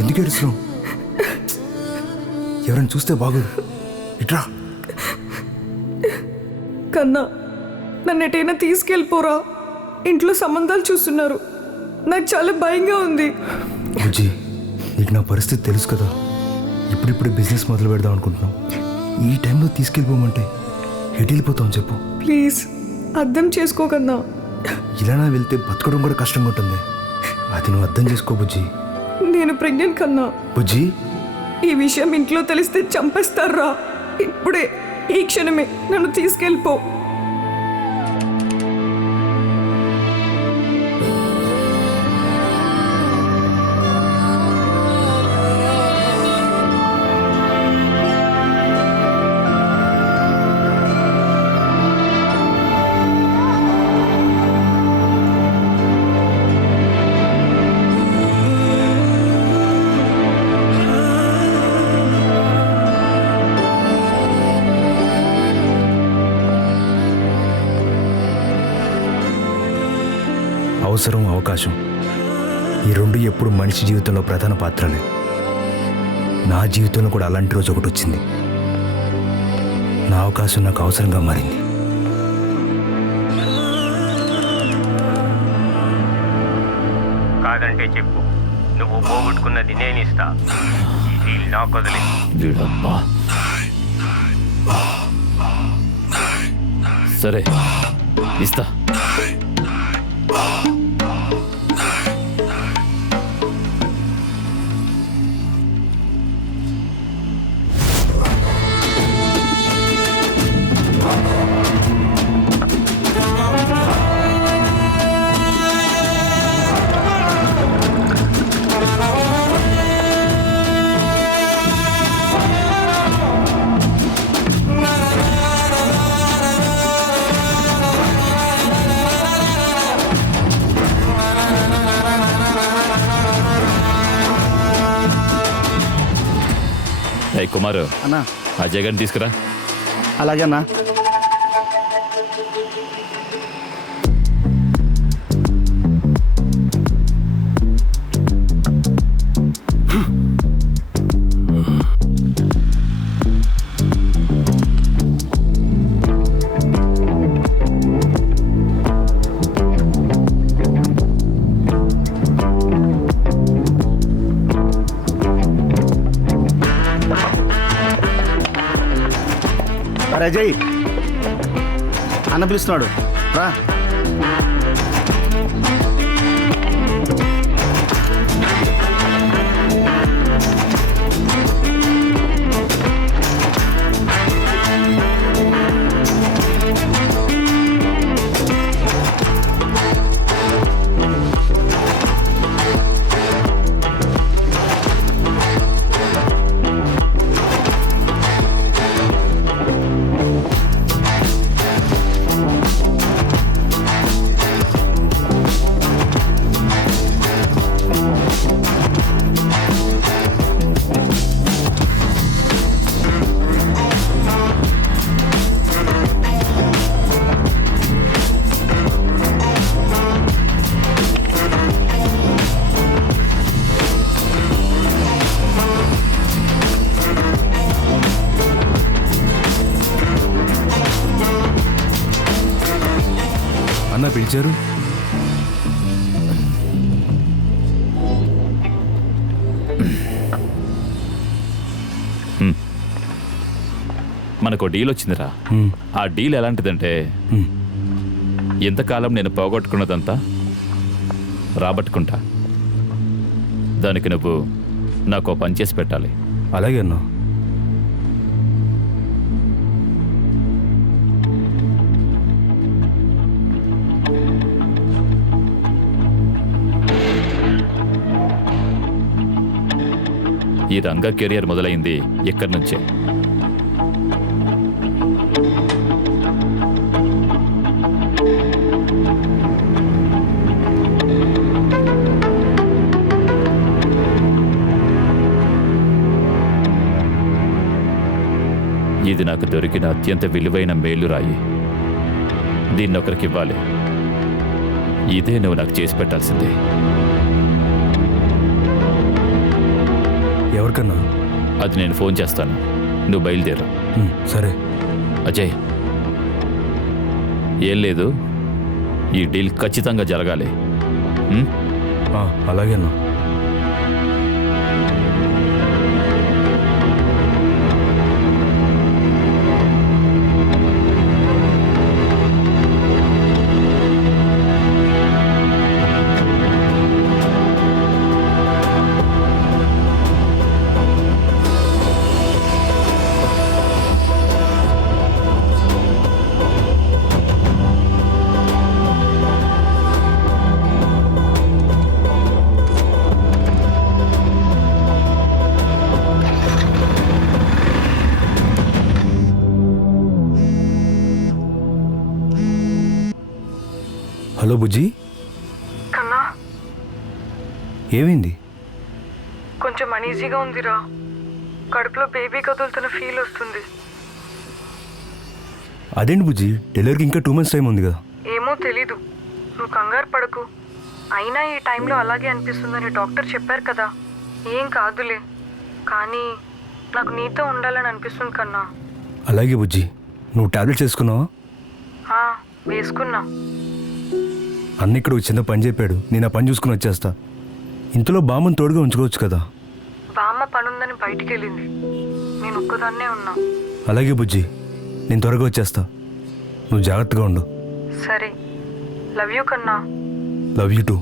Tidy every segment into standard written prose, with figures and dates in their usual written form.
ఎందుకు ఏడుస్తున్నావు? ఎవరైనా చూస్తే బాగోదు. ఇట్రా. కన్నా, నన్ను ఎటైనా తీసుకెళ్ళిపోరా. ఇంట్లో సంబంధాలు చూస్తున్నారు. నాకు చాలా భయంగా ఉంది. బుజ్జి, నీకు నా పరిస్థితి తెలుసు కదా. ఇప్పుడిప్పుడు బిజినెస్ మొదలు పెడదాం అనుకుంటున్నాం. ఈ టైంలో తీసుకెళ్ళిపోమంటే ఎటు వెళ్ళిపోతాం చెప్పు. ప్లీజ్ అర్థం చేసుకోకన్నా. ఇలానా వెళ్తే బతకడం కూడా కష్టంగా ఉంటుంది. అది నువ్వు అర్థం చేసుకో బుజ్జి. నేను ప్రెగ్నెంట్ కన్నా. బుజ్జి, ఈ విషయం ఇంట్లో తెలిస్తే చంపేస్తారా. ఇప్పుడే, ఈ క్షణమే నన్ను తీసుకెళ్ళిపో. అవసరం, అవకాశం, ఈ రెండు ఎప్పుడు మనిషి జీవితంలో ప్రధాన పాత్రలే. నా జీవితంలో కూడా అలాంటి రోజు ఒకటి వచ్చింది. నా అవకాశం నాకు అవసరంగా మారింది. కాదంటే చెప్పు, నువ్వు పోగొట్టుకున్నది నేను ఇస్తా. ఈ డీల్ నాకు వదిలే. వీడబ్బా. సరే, ఇస్తా. కుమారు, అన్నా అజయ్ గారిని తీసుకురా. అలాగే అన్నా. అజయ్ అన్న పిలుస్తున్నాడు, రా. అన్న పిలిచారు. మనకు డీల్ వచ్చిందిరా. ఆ డీల్ ఎలాంటిదంటే, ఎంతకాలం నేను పోగొట్టుకున్నదంతా రాబట్టుకుంటా. దానికి నువ్వు నాకు పని చేసి పెట్టాలి. అలాగే అన్నా. ఈ రంగ కెరియర్ మొదలైంది ఇక్కడి నుంచే. ఇది నాకు దొరికిన అత్యంత విలువైన మేలురాయి. దీన్ని ఒకరికి ఇవ్వాలి. ఇదే నువ్వు నాకు చేసి పెట్టాల్సిందే. ఎవరికన్నా? అది నేను ఫోన్ చేస్తాను, నువ్వు బయలుదేరు. సరే. అజయ్, ఏం లేదు, ఈ డీల్ ఖచ్చితంగా జరగాలి. అలాగేనా? హలో బుజ్జి, కన్నా ఏమైంది? కొంచెం అనీజీగా ఉందిరా. కడుపులో బేబీ కదులుతున్న ఫీల్ వస్తుంది. అదేంటి బుజ్జి, డెలివరీకి ఇంకా 2 months టైం ఉంది కదా? ఏమో తెలీదు, నువ్వు కంగారు పడకు. అయినా ఈ టైంలో అలాగే అనిపిస్తుందని డాక్టర్ చెప్పారు కదా. ఏం కాదులే, కానీ నాకు నీతో ఉండాలని అనిపిస్తుంది కన్నా. అలాగే బుజ్జి, నువ్వు టాబ్లెట్స్ వేసుకున్నావా? వేసుకున్నా. అన్న ఇక్కడ ఒక చిన్న పని చెప్పాడు, నేను ఆ పని చూసుకుని వచ్చేస్తా. ఇంతలో బామ్మని తోడుగా ఉంచుకోవచ్చు కదా? బామ్మ పనుందని బయటికి వెళ్ళింది, నేను ఒక్కదాన్నే ఉన్నా. అలాగే బుజ్జి, నేను త్వరగా వచ్చేస్తా, నువ్వు జాగ్రత్తగా ఉండు. సరే, లవ్ యూ కన్నా. Love you two.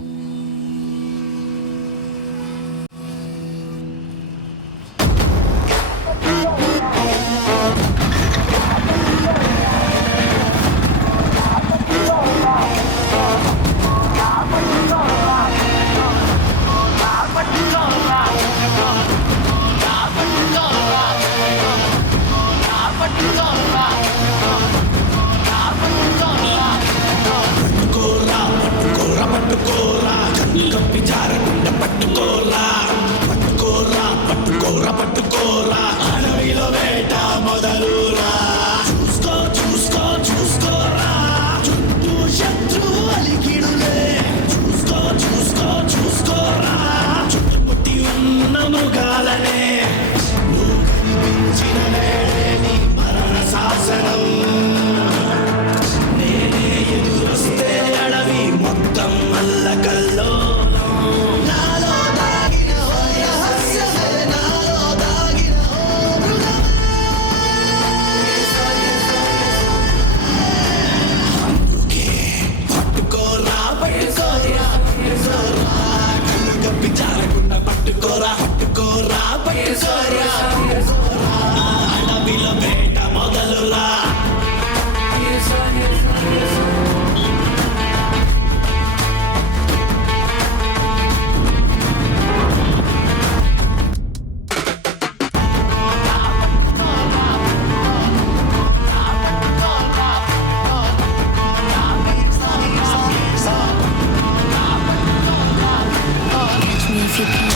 If you can,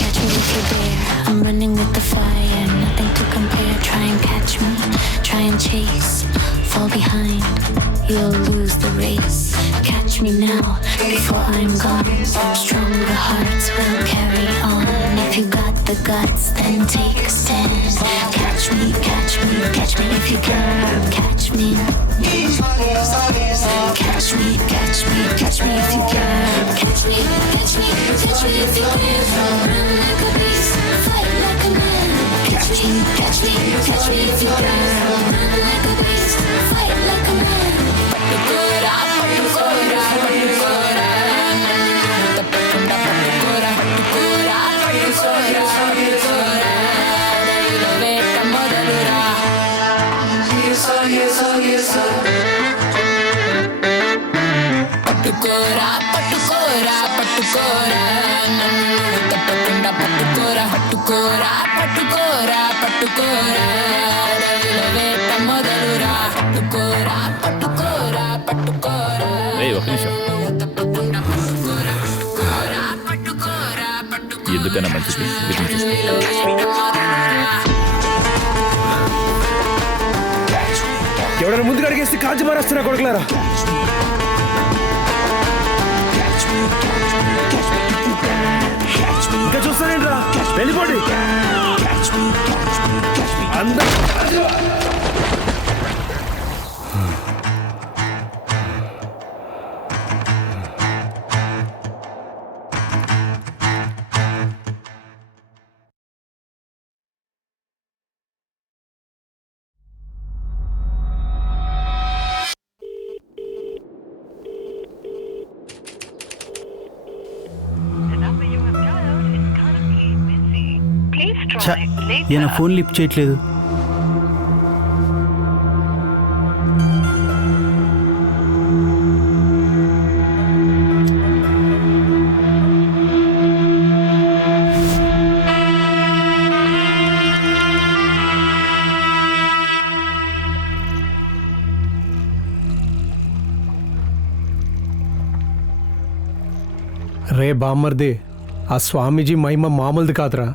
catch me if you dare. I'm running with the fire, nothing to compare. Try and catch me, try and chase. Fall behind, you'll lose the race. Catch me now, before I'm gone. Stronger hearts will carry on. If you got the guts, then take a stand. Catch me, catch me, catch me if you can. Catch me. Catch me, catch me, catch me if you can. Catch me, catch me, catch me if you can. Run like a beast, fight like a man. Catch me, catch me, catch me if you can. Run like a beast, fight like a man. Patukora, patukora, patukora. Tapakunda patukora, patukora, patukora, patukora. Dayilo veta modalura. Yeso, yeso, yeso. Patukora, patukora, patukora. Tapakunda patukora, patukora, patukora, patukora. Dayilo veta modalura. Patukora, patukora, patukora. ఒక నిమిషం, ఎందుకైనా మంచిది ఎవరైనా ముందుకు అడిగేస్తే కాల్చి మారేస్తున్నా కొడుకులారా. ఇంకా చూస్తానేంట్రా, వెళ్ళిపోండి. ఈయన ఫోన్ లిఫ్ట్ చేయట్లేదు. రే బామ్మర్ది, ఆ స్వామీజీ మహిమ మామూలుది కాదురా.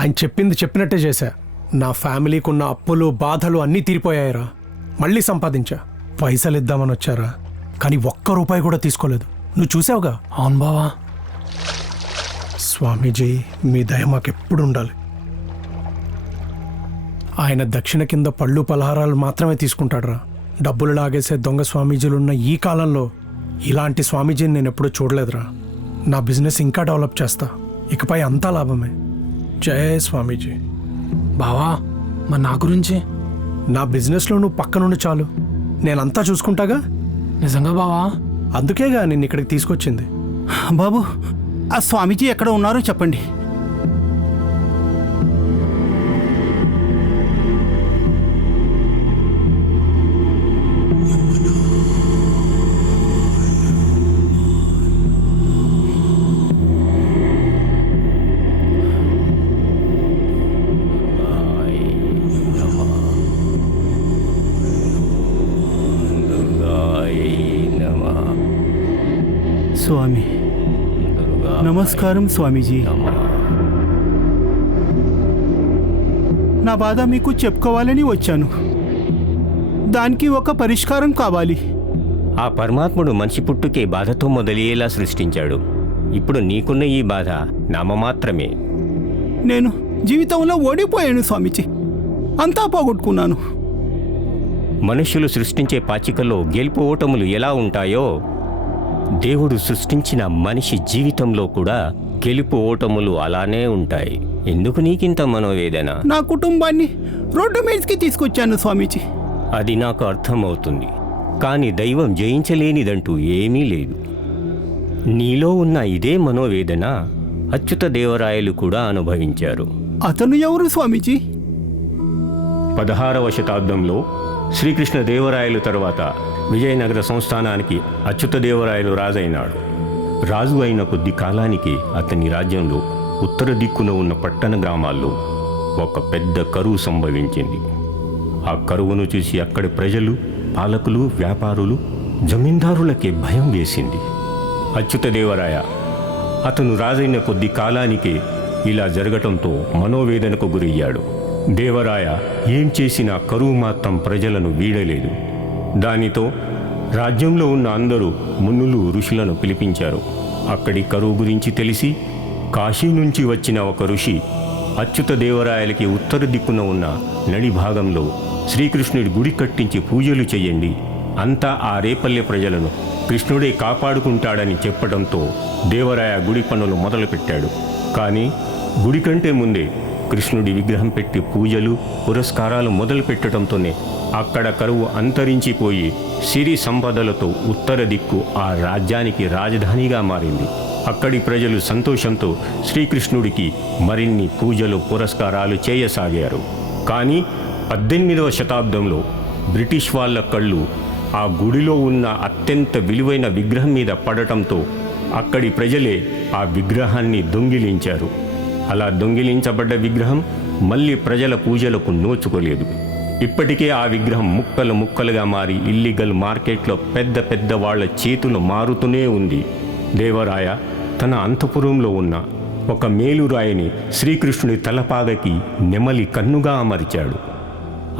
ఆయన చెప్పింది చెప్పినట్టే చేశా. నా ఫ్యామిలీకి ఉన్న అప్పులు బాధలు అన్నీ తీరిపోయాయిరా. మళ్ళీ సంపాదించా. పైసలు ఇద్దామని వచ్చారా, కానీ ఒక్క రూపాయి కూడా తీసుకోలేదు. నువ్వు చూసావుగా. అవును బావా. స్వామీజీ మీ దయ మాకెప్పుడు ఉండాలి. ఆయన దక్షిణ కింద పళ్ళు పలహారాలు మాత్రమే తీసుకుంటాడురా. డబ్బులు లాగేసే దొంగ స్వామీజీలున్న ఈ కాలంలో ఇలాంటి స్వామీజీని నేను ఎప్పుడూ చూడలేదురా. నా బిజినెస్ ఇంకా డెవలప్ చేస్తా. ఇకపై అంతా లాభమే. జయ స్వామీజీ. బావా మరి నా గురించి? నా బిజినెస్లో నువ్వు పక్కనుండి చాలు, నేనంతా చూసుకుంటాగా. నిజంగా బావా? అందుకేగా నేను ఇక్కడికి తీసుకొచ్చింది. బాబు, ఆ స్వామీజీ ఎక్కడ ఉన్నారో చెప్పండి. స్వామి నమస్కారం. స్వామీజీ, నా బాధ మీకు చెప్పుకోవాలని వచ్చాను. దానికి ఒక పరిష్కారం కావాలి. ఆ పరమాత్ముడు మనిషి పుట్టుకే బాధతో మొదలయ్యేలా సృష్టించాడు. ఇప్పుడు నీకున్న ఈ బాధ నామమాత్రమే. నేను జీవితంలో ఓడిపోయాను స్వామీజీ. అంతా పోగొట్టుకున్నాను. మనుషులు సృష్టించే పాచికలో గెలుపు ఓటములు ఎలా ఉంటాయో, దేవుడు సృష్టించిన మనిషి జీవితంలో కూడా గెలుపు ఓటములు అలానే ఉంటాయి. ఎందుకు నీకింత మనోవేదన? నా కుటుంబాన్ని రోడ్డు మీదకి తీసుకొచ్చాను స్వామీజీ. అది నాకు అర్థమవుతుంది. కానీ దైవం జయించలేనిదంటూ ఏమీ లేదు. నీలో ఉన్న ఇదే మనోవేదన అచ్యుత దేవరాయలు కూడా అనుభవించారు. అతను ఎవరు స్వామీజీ? 16వ శతాబ్దంలో శ్రీకృష్ణ దేవరాయలు తర్వాత విజయనగర సంస్థానానికి అచ్యుతదేవరాయలు రాజైనాడు. రాజు అయిన కొద్ది కాలానికి అతని రాజ్యంలో ఉత్తర దిక్కున ఉన్న పట్టణ గ్రామాల్లో ఒక పెద్ద కరువు సంభవించింది. ఆ కరువును చూసి అక్కడి ప్రజలు, పాలకులు, వ్యాపారులు, జమీందారులకే భయం వేసింది. అచ్యుతదేవరాయ అతను రాజైన కొద్ది కాలానికే ఇలా జరగటంతో మనోవేదనకు గురయ్యాడు. దేవరాయ ఏం చేసినా కరువు మాత్రం ప్రజలను వీడలేదు. దానితో రాజ్యంలో ఉన్న అందరూ మునులు, ఋషులను పిలిపించారు. అక్కడి కరువు గురించి తెలిసి కాశీ నుంచి వచ్చిన ఒక ఋషి అచ్యుతదేవరాయలకి ఉత్తర దిక్కున ఉన్న నడి భాగంలో శ్రీకృష్ణుడి గుడి కట్టించి పూజలు చేయండి, అంతా ఆ రేపల్లె ప్రజలను కృష్ణుడే కాపాడుకుంటాడని చెప్పడంతో దేవరాయ గుడి పనులు మొదలుపెట్టాడు. కానీ గుడి కంటే ముందే కృష్ణుడి విగ్రహం పెట్టి పూజలు, పురస్కారాలు మొదలుపెట్టడంతోనే అక్కడ కరువు అంతరించిపోయి సిరి సంపదలతో ఉత్తర దిక్కు ఆ రాజ్యానికి రాజధానిగా మారింది. అక్కడి ప్రజలు సంతోషంతో శ్రీకృష్ణుడికి మరిన్ని పూజలు, పురస్కారాలు చేయసాగారు. కానీ 18వ శతాబ్దంలో బ్రిటిష్ వాళ్ళ కళ్ళు ఆ గుడిలో ఉన్న అత్యంత విలువైన విగ్రహం మీద పడటంతో అక్కడి ప్రజలే ఆ విగ్రహాన్ని దొంగిలించారు. అలా దొంగిలించబడ్డ విగ్రహం మళ్ళీ ప్రజల పూజలకు నోచుకోలేదు. ఇప్పటికే ఆ విగ్రహం ముక్కలు ముక్కలుగా మారి ఇల్లీగల్ మార్కెట్లో పెద్ద పెద్ద వాళ్ల చేతులు మారుతూనే ఉంది. దేవరాయ తన అంతఃపురంలో ఉన్న ఒక మేలురాయిని శ్రీకృష్ణుడి తలపాగకి నెమలి కన్నుగా అమర్చాడు.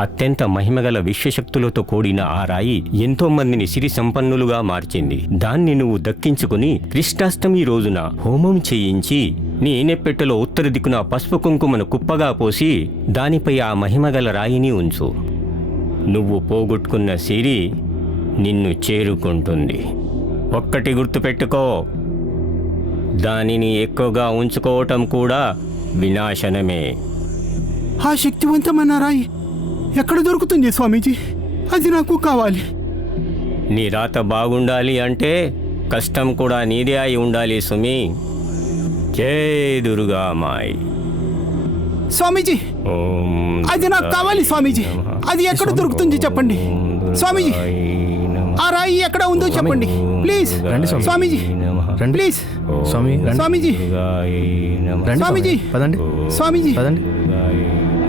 అత్యంత మహిమగల విశ్వశక్తులతో కూడిన ఆ రాయి ఎంతో మందిని సిరి సంపన్నులుగా మార్చింది. దాన్ని నువ్వు దక్కించుకుని కృష్ణాష్టమి రోజున హోమం చేయించి నీ ఇనెప్పెట్టెలో ఉత్తర దిక్కున పసుపు కుంకుమను కుప్పగా పోసి దానిపై ఆ మహిమగల రాయిని ఉంచు. నువ్వు పోగొట్టుకున్న సిరి నిన్ను చేరుకుంటుంది. ఒక్కటి గుర్తుపెట్టుకో, దానిని ఎక్కువగా ఉంచుకోవటం కూడా వినాశనమే. ఆ శక్తివంతమైన రాయి ఎక్కడ దొరుకుతుంది స్వామీజీ? అది నాకు కావాలి. నీ రాత బాగుండాలి అంటే కష్టం కూడా నీదే అయి ఉండాలి సుమి. జై దుర్గామాయి. స్వామీజీ, ఓం అది నాకు కావాలి స్వామీజీ. అది ఎక్కడ దొరుకుతుంది చెప్పండి స్వామీజీ. ఆ రాయి ఎక్కడ ఉందో చెప్పండి ప్లీజ్. రండి స్వామి. స్వామీజీ రండి. ప్లీజ్. స్వామి రండి. స్వామీజీ రండి స్వామీజీ. పదండి. స్వామీజీ పదండి.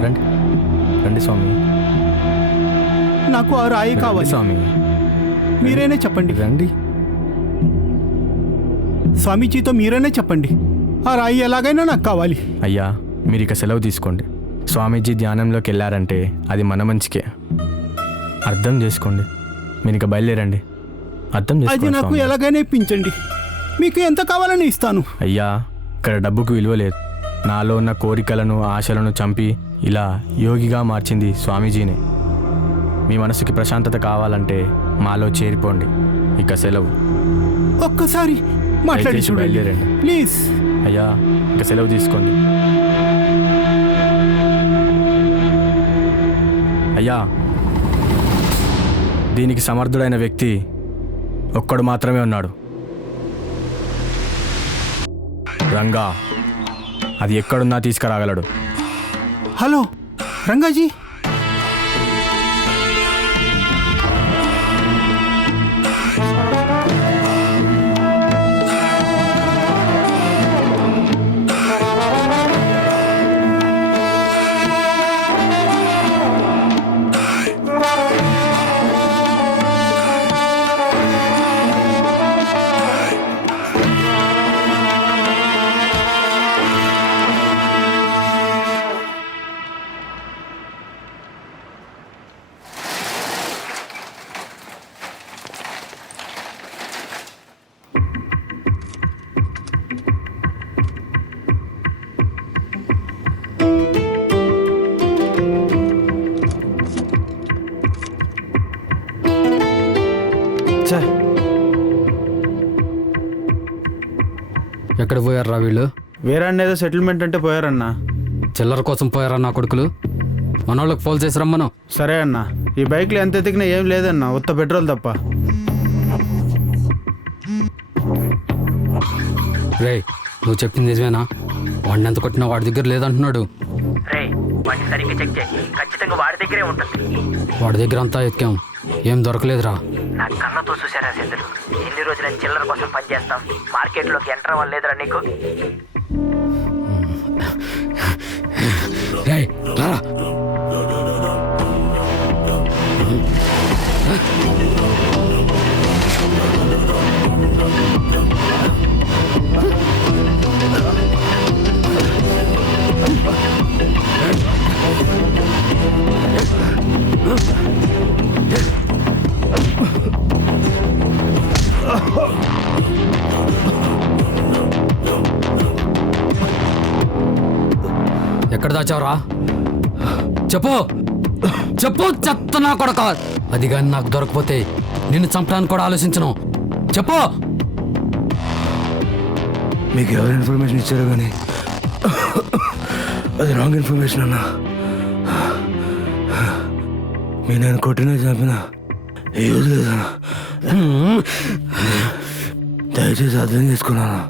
రండి. రండి స్వామి. నాకు ఆ రాయి కావాలి స్వామి. మీరైనా చెప్పండి. రండి. స్వామీజీతో మీరైనా చెప్పండి. ఆ రాయి ఎలాగైనా నాకు కావాలి. అయ్యా, మీరు ఇక సెలవు తీసుకోండి. స్వామీజీ ధ్యానంలోకి వెళ్ళారంటే అది మన మంచికే. అర్థం చేసుకోండి. మీరు ఇక బయలుదేరండి. అర్థం అది చేసుకోండి నాకు స్వామి. ఎలాగైనా ఇప్పించండి. మీకు ఎంత కావాలని ఇస్తాను. అయ్యా, ఇక్కడ డబ్బుకు విలువ లేదు. నాలో ఉన్న కోరికలను ఆశలను చంపి ఇలా యోగిగా మార్చింది స్వామీజీనే. మీ మనసుకి ప్రశాంతత కావాలంటే మాలో చేరిపోండి. ఇక సెలవు. ఒక్కసారి మాట్లాడి దయచేసి చూడండి బయలుదేరండి. ప్లీజ్. అయ్యా, ఇక సెలవు తీసుకోండి. అయ్యా, దీనికి సమర్థుడైన వ్యక్తి ఒక్కడు మాత్రమే ఉన్నాడు. రంగా. అది ఎక్కడున్నా తీసుకురాగలడు. హలో రంగాజీ. ఎక్కడ పోయారా వీళ్ళు? వేరే అన్న ఏదో సెటిల్మెంట్ అంటే పోయారన్నా. చిల్లర కోసం పోయారా నా కొడుకులు? మనోళ్ళకి ఫోన్ చేసి రమ్మను. సరే అన్న. ఈ బైక్లో ఎంత ఎతికినా ఏం లేదన్నా, ఉత్త పెట్రోల్ తప్ప. రే, నువ్వు చెప్పింది నిజమేనా? వాడిని ఎంత కొట్టినా వాడి దగ్గర లేదంటున్నాడు. వాడిని సరిగ్గా చెక్ చేయి, ఖచ్చితంగా వాడి దగ్గరే ఉంటుంది. వాడి దగ్గర అంతా ఎత్కాం, ఏం దొరకలేదురా. నా కళ్ళతో చూసారా సెందులు? ఎన్ని రోజుల చిల్లర కోసం పనిచేస్తాం, మార్కెట్లోకి ఎంటర్ అవ్వలేదురా నీకు? రేయ్, రారా. ఎక్కడ దాచావురా? చెప్పు చెప్పు, చెత్త నా కొడక. అది కానీ నాకు దొరకపోతే నిన్ను చంపడానికి కూడా ఆలోచించను. చెప్పు. మీకు ఎవరు ఇన్ఫర్మేషన్ ఇచ్చారో కానీ అది రాంగ్ ఇన్ఫర్మేషన్ అన్నా. మీ నేను కొట్టినా చంపినా యూజ్ లేదన్నా. దయచేసి అర్థం చేసుకున్నాను.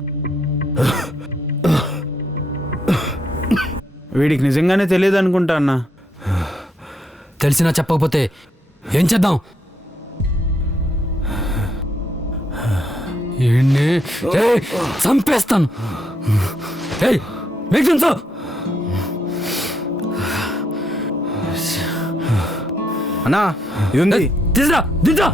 వీడికి నిజంగానే తెలియదు అనుకుంటా అన్న. తెలిసినా చెప్పకపోతే ఏం చేద్దాం? చంపేస్తాను. అన్నా ఇది ఉంది. తీసురా దిద్దా.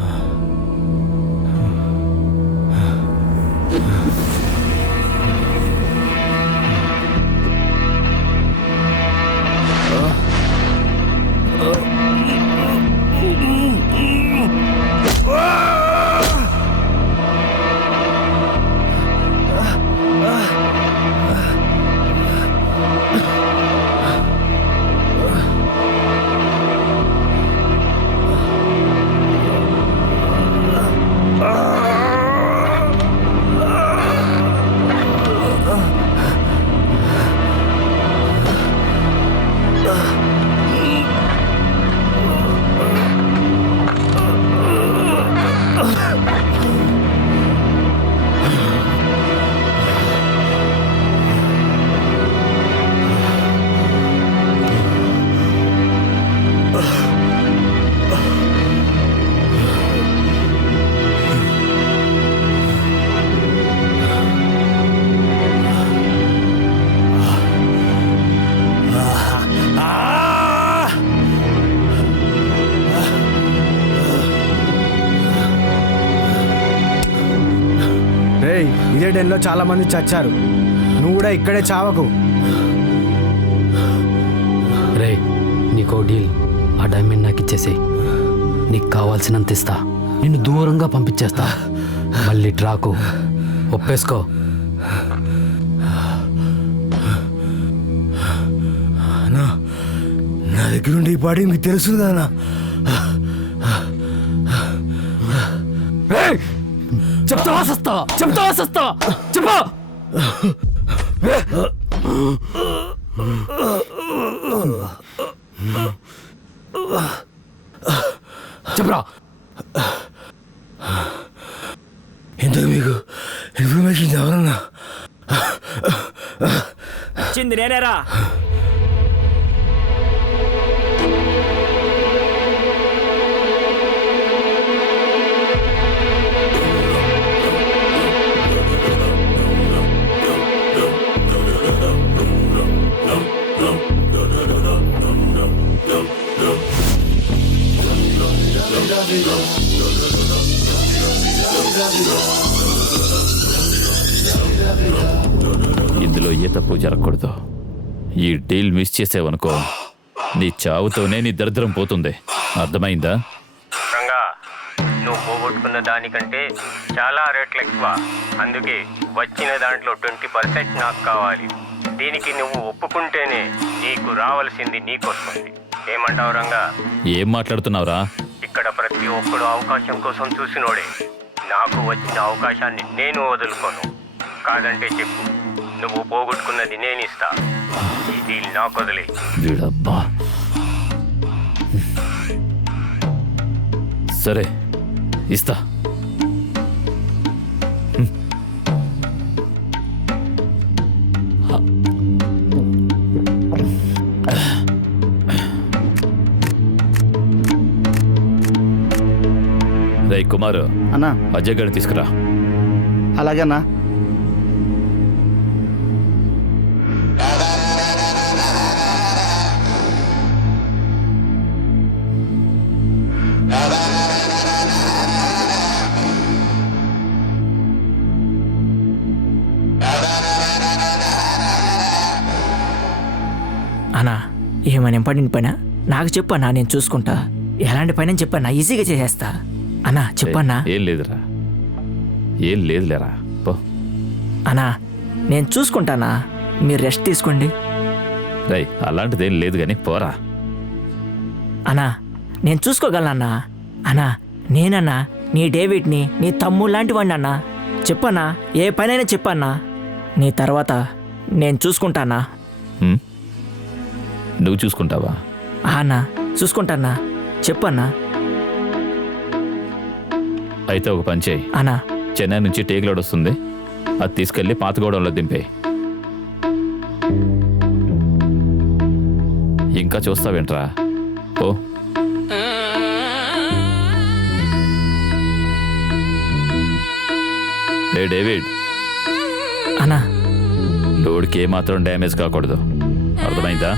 ఇదే డెన్లో చాలా మంది చచ్చారు. నువ్వు కూడా ఇక్కడే చావకు. రే నీకో డీల్, ఆ డైమండ్ నాకు ఇచ్చేసేయ్. నీకు కావాల్సినంత ఇస్తా, నిన్ను దూరంగా పంపించేస్తా. మళ్ళీ ట్రాకు ఒప్పేసుకో. నా దగ్గర ఉండే ఈ బాడీ మీకు తెలుసు కదా. చెప్తావా సస్తా, చెప్తావా సస్తా, చెప్పా. చెప్పరా. ఎందుకు మీకు ఇన్ఫర్మేషన్ ఎవరన్నా వచ్చింది నేనేరా. ఇందులో ఏ తప్పు జరగకూడదు. ఈ డీల్ మిస్ చేసేవనుకో, నీ చావుతోనే నీ దరిద్రం పోతుంది. అర్థమైందా? రంగా, నువ్వు పోగొట్టుకున్న దానికంటే చాలా రేట్లు ఎక్కువ. అందుకే వచ్చిన దాంట్లో 20% నాకు కావాలి. దీనికి నువ్వు ఒప్పుకుంటేనే నీకు రావాల్సింది నీకొస్తుంది. ఏమంటావు రంగా? ఏం మాట్లాడుతున్నావురా? ఇక్కడ ప్రతి ఒక్కడు అవకాశం కోసం చూసినోడే. నాకు వచ్చిన అవకాశాన్ని నేను వదులుకోను. కాదంటే చెప్పు, నువ్వు పోగొట్టుకున్నది నేను ఇస్తా. ఈ డీల్ నాకు వదిలే. వీడబ్బా. సరే ఇస్తా. రేయ్ కుమారు, అన్నా. అజయ్ గారిని తీసుకురా. అలాగేనా. అన్నా, ఏమైనా ఇంపార్టెంట్ పైన నాకు చెప్పన్నా, నేను చూసుకుంటా. ఎలాంటి పైన చెప్పన్నా, ఈజీగా చేసేస్తా. అన్నా చెప్పన్నా. ఏం లేదురా, ఏం లేదులేరా. పో. అన్నా నేను చూసుకుంటానా, మీరు రెస్ట్ తీసుకోండి. రేయ్ అలాంటిదేం లేదు కానీ పోరా. అన్నా నేను చూసుకోగలనన్నా. అన్నా నేనన్నా నీ డేవిడ్ని, నీ తమ్ముడు లాంటి వాడిని అన్నా. చెప్పన్నా, ఏ పనైనా చెప్పన్నా. నీ తర్వాత నేను చూసుకుంటానా. నువ్వు చూసుకుంటావా? అన్నా చూసుకుంటానా, చెప్పన్నా. అయితే ఒక పని చేయి అన్నా. చెన్నై నుంచి టేక్ లోడ్ వస్తుంది, అది తీసుకెళ్ళి పాతగూడెంలో దింపే. ఇంకా చూస్తావేంట్రా? ఓ రే డేవిడ్, అన్నా లోడ్కి ఏమాత్రం డ్యామేజ్ కాకూడదు. అర్థమైందా?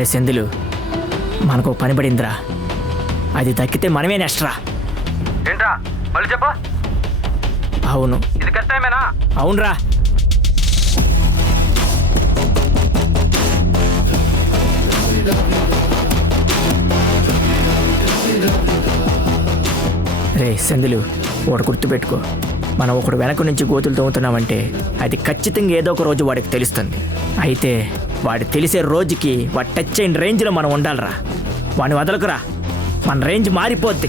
అరే సెందులు, మనకు పని పడిందిరా. అది దక్కితే మనమే నెక్స్ట్రా. ఏంట్రా మళ్ళీ చెప్పా? అవును, ఇది కరెక్టేమేనా? అవునరా. రే సెందులు, ఒకటి గుర్తుపెట్టుకో, మనం ఒకడు వెనక నుంచి గోతులు తవ్వుతున్నామంటే అది ఖచ్చితంగా ఏదో ఒక రోజు వాడికి తెలుస్తుంది. అయితే వాడు తెలిసే రోజుకి వాడు టచ్ అయిన రేంజ్లో మనం ఉండాలిరా. వాడిని వదలకురా, మన రేంజ్ మారిపోద్ది.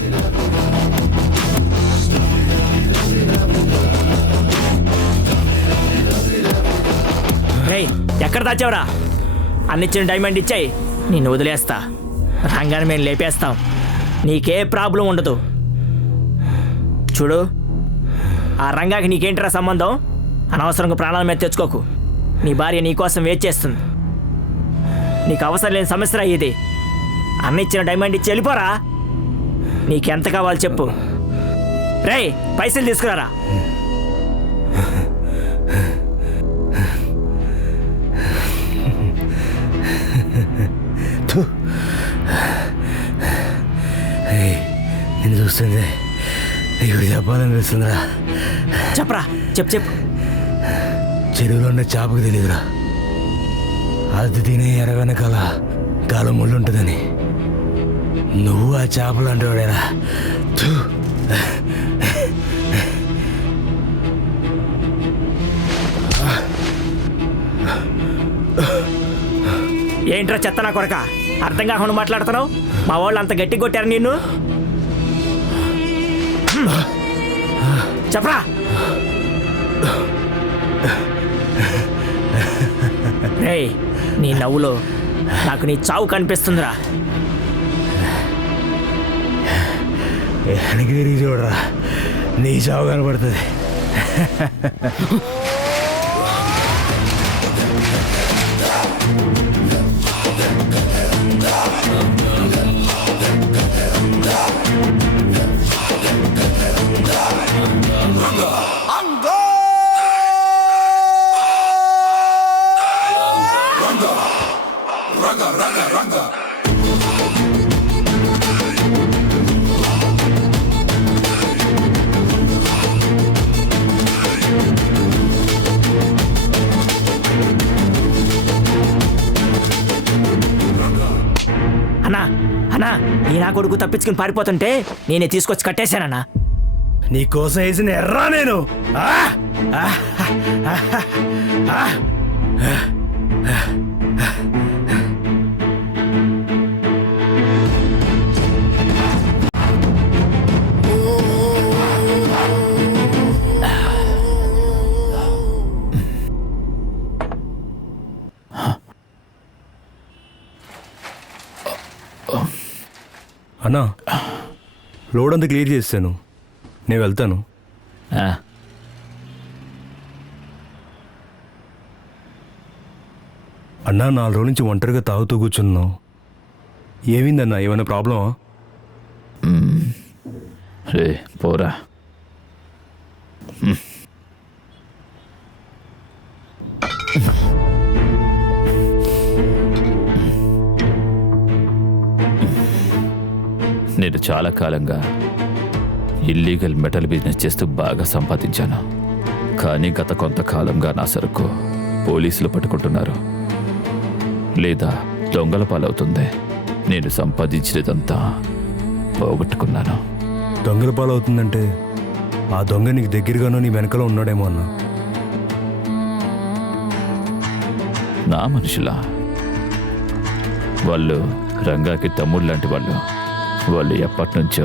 రేయ్, ఎక్కడ దాచావురా? అన్నిచ్చిన డైమండ్ ఇచ్చాయి, నిన్ను వదిలేస్తా. రంగాన్ని మేము లేపేస్తాం, నీకే ప్రాబ్లం ఉండదు. చూడు, ఆ రంగాకి నీకేంటిరా సంబంధం? అనవసరంగా ప్రాణాల మీద తెచ్చుకోకు. నీ భార్య నీకోసం వెయిట్ చేస్తుంది. నీకు అవసరం లేని సమస్య ఇది. అన్న ఇచ్చిన డైమండ్ ఇచ్చి వెళ్ళిపోరా. నీకెంత కావాలి చెప్పు. రేయ్, పైసలు తీసుకురారా. నేను చూస్తుంది ఇక్కడ చెప్పాలనిపిస్తుందిరా. చెప్పరా, చెప్పు. చెరువులో ఉన్న చేపకు తెలియదురా, అది తినే ఎర వెనకాల కాలం ముళ్ళు ఉంటుందని. నువ్వు ఆ చేపలు అంటేవాడేరా. ఏంట్రా చెత్త నా కొరక, అర్థం కాకుండా మాట్లాడుతున్నావు? మా వాళ్ళు అంత గట్టి కొట్టారు నిన్ను? చెప్పరా. రేయ్, నీ నవ్వులో నాకు నీ చావు కనిపిస్తుందిరా. వెనక్కి తిరిగి చూడరా, నీ చావు కనపడుతుంది. అన్నా, ఈ నా కొడుకు తప్పించుకుని పారిపోతుంటే నేనే తీసుకొచ్చి కట్టేశానన్నా. నీకోసం వేసిన ఎర్రా నేను. అన్నా, లోడ్ అంతా క్లియర్ చేస్తాను, నేను వెళ్తాను. అన్నా, 4 రోజుల నుంచి ఒంటరిగా తాగుతూ కూర్చున్నావు. ఏమైందన్నా? ఏమైనా ప్రాబ్లమా? రే పోరా. నేను చాలా కాలంగా ఇల్లీగల్ మెటల్ బిజినెస్ చేస్తూ బాగా సంపాదించాను. కానీ గత కొంతకాలంగా నా సరుకు పోలీసులు పట్టుకుంటున్నారు, లేదా దొంగల పాలవుతుంది. నేను సంపాదించినదంతా పోగొట్టుకున్నాను. దొంగల పాలవుతుందంటే ఆ దొంగ నీకు దగ్గరగానో నీ వెనకలో ఉన్నాడేమో అన్నా. నా మనుషులా? వాళ్ళు రంగాకి తమ్ముడు లాంటి వాళ్ళు. వాళ్ళు ఎప్పటి నుంచో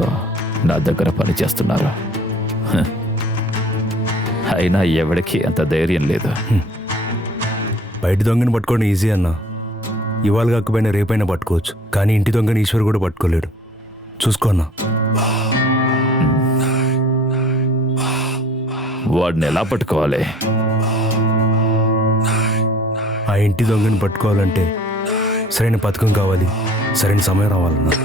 నా దగ్గర పని చేస్తున్నారు. అయినా ఎవడికి అంత ధైర్యం లేదు. బయట దొంగని పట్టుకోవడం ఈజీ అన్నా. ఇవాళ కాకపోయినా రేపైనా పట్టుకోవచ్చు, కానీ ఇంటి దొంగని ఈశ్వర్ కూడా పట్టుకోలేడు. చూసుకో అన్నా. వాడిని ఎలా పట్టుకోవాలి? ఆ ఇంటి దొంగని పట్టుకోవాలంటే సరైన పథకం కావాలి, సరైన సమయం రావాలన్నా.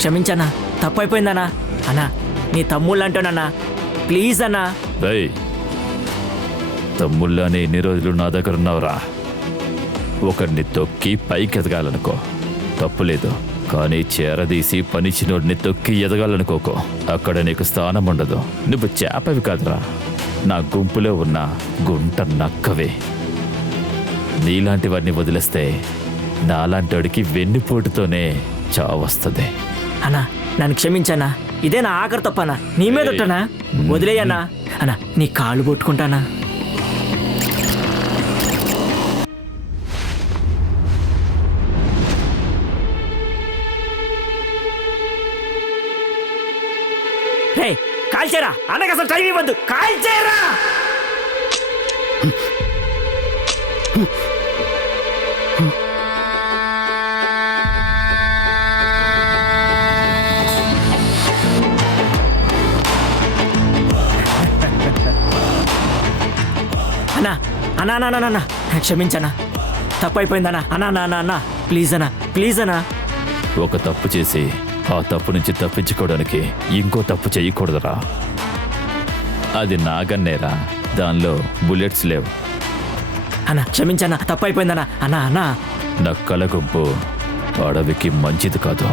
క్షమించన్నా, తప్పైపోయిందన్నా. అన్నా నీ తమ్ముళ్ళు అంటానన్నా, ప్లీజ్ అన్నా. రేయ్, తమ్ముళ్ళని ఎన్ని రోజులు నా దగ్గర ఉన్నావురా? ఒకడిని తొక్కి పైకి ఎదగాలనుకో, తప్పులేదు. కానీ చేరదీసి పనిచ్చినోడిని తొక్కి ఎదగాలనుకోకో, అక్కడ నీకు స్థానం ఉండదు. నువ్వు చేపవి కాదురా, నా గుంపులో ఉన్న గుంట నక్కవే. నీలాంటి వాడిని వదిలేస్తే నాలాంటి వెన్నుపోటుతోనే చావస్తుంది. అన్నా నన్ను క్షమించన్నా, ఇదే నా ఆఖరి తప్పనా, నీ మీద ఉంటానా, వదిలేయన్నా. అన్నా నీ కాళ్ళు పట్టుకుంటానా. రే కాల్చేరా, అన్నకి అసలు టైం ఇవ్వద్దు, కాల్చేరా. అన్నా అన్నా అన్నా అన్నా అన్నా క్షమించనా, తప్పైపోయిందన్నా. అన్నా అన్నా అన్నా అన్నా ప్లీజ్ అన్నా, ప్లీజ్ అన్నా. ఒక తప్పు చేసి ఆ తప్పు నుంచి తప్పించుకోవడానికి ఇంకో తప్పు చేయకూడదురా. అది నాగన్నేరా, దానిలో బుల్లెట్స్ లేవు. అన్నా క్షమించన్నా, తప్పైపోయిందన్నా. అన్నా అన్నా నక్కల గుంపు అడవికి మంచిది కాదు.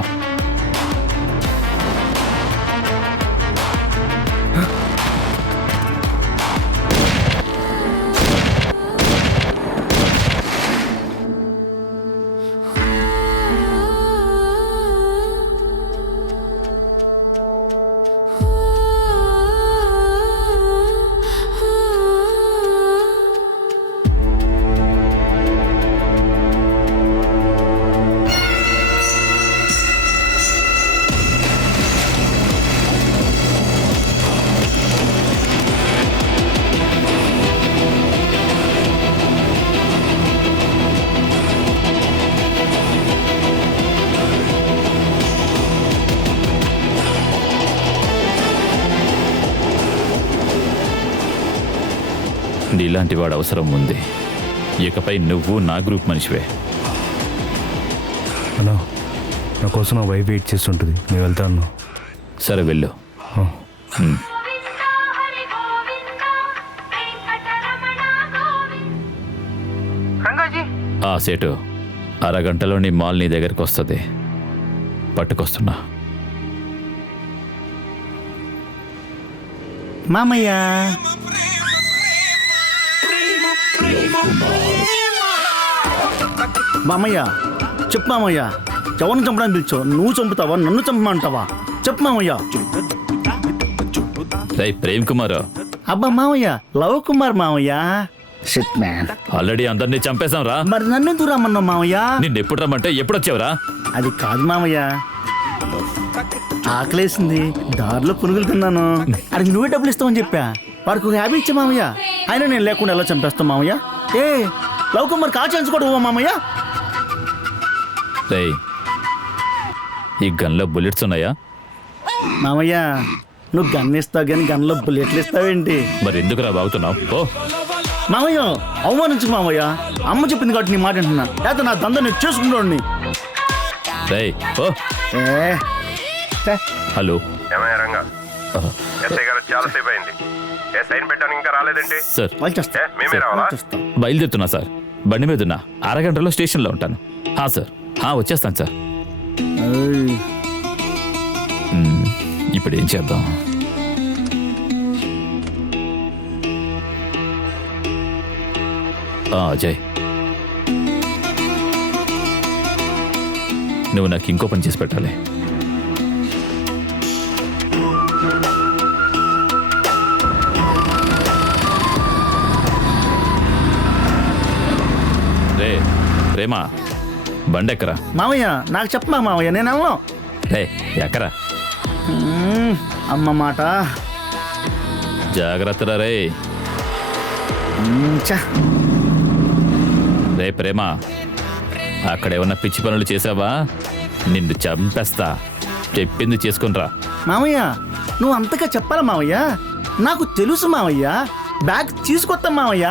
నీలాంటి వాడు అవసరం ఉంది. ఇకపై నువ్వు నా గ్రూప్ మనిషివే. అన్నా నా కోసం నా వైఫ్ వెయిట్ చేస్తుంటుంది, నేను వెళ్తాను. సరే వెళ్ళు. ఆ సేటు, అరగంటలో నీ మాల్ నీ దగ్గరికి వస్తుంది. పట్టుకొస్తున్నా. మామయ్య మామయ్య చెప్పు మామయ్య, ఎవరిని చంపడానికి పిలిచావు? నువ్వు చంపుతావా, నన్ను చంపమంటావా? చెప్పు మామయ్య. రై ప్రేమ్ కుమార్. అబ్బా మామయ్య, లవ్ కుమార్ మామయ్య. షిట్ మ్యాన్, ఆల్రెడీ అందరినీ చంపేశాం రా. మరి నన్ను ఎందుకు రమ్మన్నావు మామయ్య? నిన్ను ఎప్పుడు రమ్మంటే ఎప్పుడు వచ్చావురా? అది కాదు మామయ్య, ఆకలేసింది, దారిలో పునుగులు తిన్నాను. అడిగి నువ్వే డబ్బులు ఇస్తావని చెప్పా. వాడికి ఒక హ్యాబీ ఇచ్చా మామయ్య. అయినా నేను లేకుండా ఎలా చంపేస్తాం మామయ్య? ఏ లవ్ కుమార్ కాల్ చేయించుకోవడం మామయ్య? రేయ్, ఈ గన్లో బుల్లెట్స్ ఉన్నాయా? మామయ్య నువ్వు గన్ ఇస్తావు కానీ గన్లో బుల్లెట్లు ఇస్తావేంటి? మరి ఎందుకురా బాగుతున్నావు? ఓ మామయ్య అవమానించు మామయ్య, అమ్మ చెప్పింది కాబట్టి నీ మాట అంటున్నా, లేకపోతే నా దంద నేను చేసుకుంటాను. రేయ్ ఓ హలో రంగా, ఎస్ఐ గారు చాలాసేపు అయింది, సైన్ పెట్టడానికి ఇంకా రాలేదండి సార్. మేమే రావాలా? బయలుదేరుతున్నా సార్, బండి మీద ఉన్నా, అరగంటలో స్టేషన్లో ఉంటాను. సార్ వచ్చేస్తాను సార్. ఇప్పుడు ఏం చేద్దాం? అజయ్, నువ్వు నాకు ఇంకో పని చేసి పెట్టాలి. రే ప్రేమ, బండెక్కరా. మామయ్య నాకు చెప్పమా మామయ్య, నేను వెళ్ళను. రే ఎక్కరా. అమ్మ మాట జాగ్రత్తరా. రే రే ప్రేమ, అక్కడేమన్నా పిచ్చి పనులు చేసావా? నిన్ను చంపేస్తా. చెప్పింది చేసుకునిరా. మామయ్య నువ్వు అంతగా చెప్పాలా మామయ్య? నాకు తెలుసు మామయ్య, బ్యాగ్ తీసుకొస్తాం మామయ్య.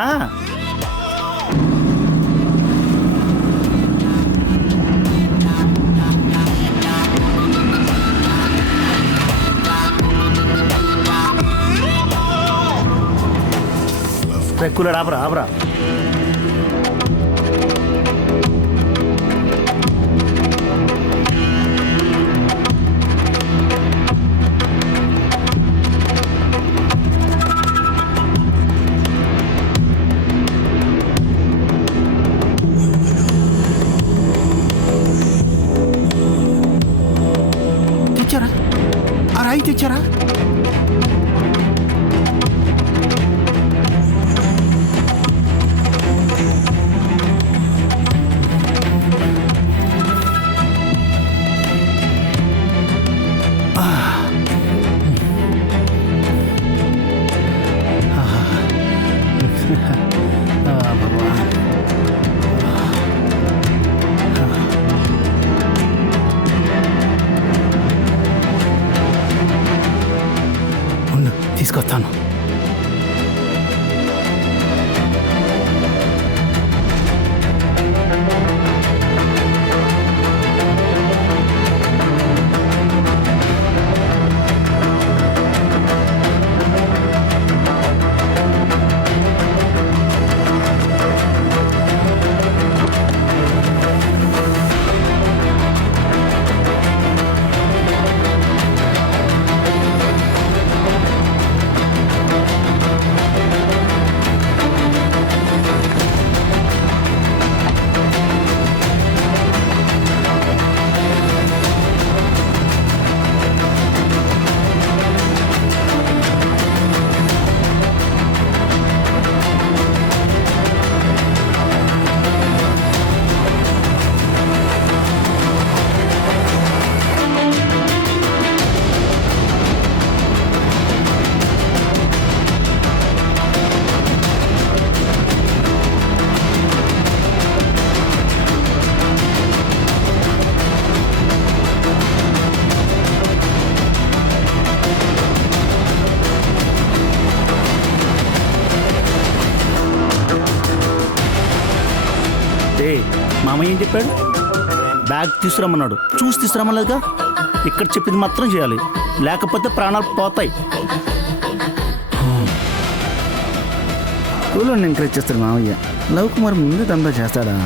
కూలర్ ఆపరా ఆపరా. తెచ్చారా? ఆ రాయి తెచ్చారా? తీసుకొస్తాను. మామయ్య ఏం చెప్పాడు? బ్యాగ్ తీసుకురమ్మన్నాడు. చూసి తీసుకురమ్మలేదుగా. ఇక్కడ చెప్పింది మాత్రం చేయాలి, లేకపోతే ప్రాణాలు పోతాయి. స్కూల్లో ఎంకరేజ్ చేస్తాడు మామయ్య. లవ్ కుమార్ ముందు దందా చేస్తాడా?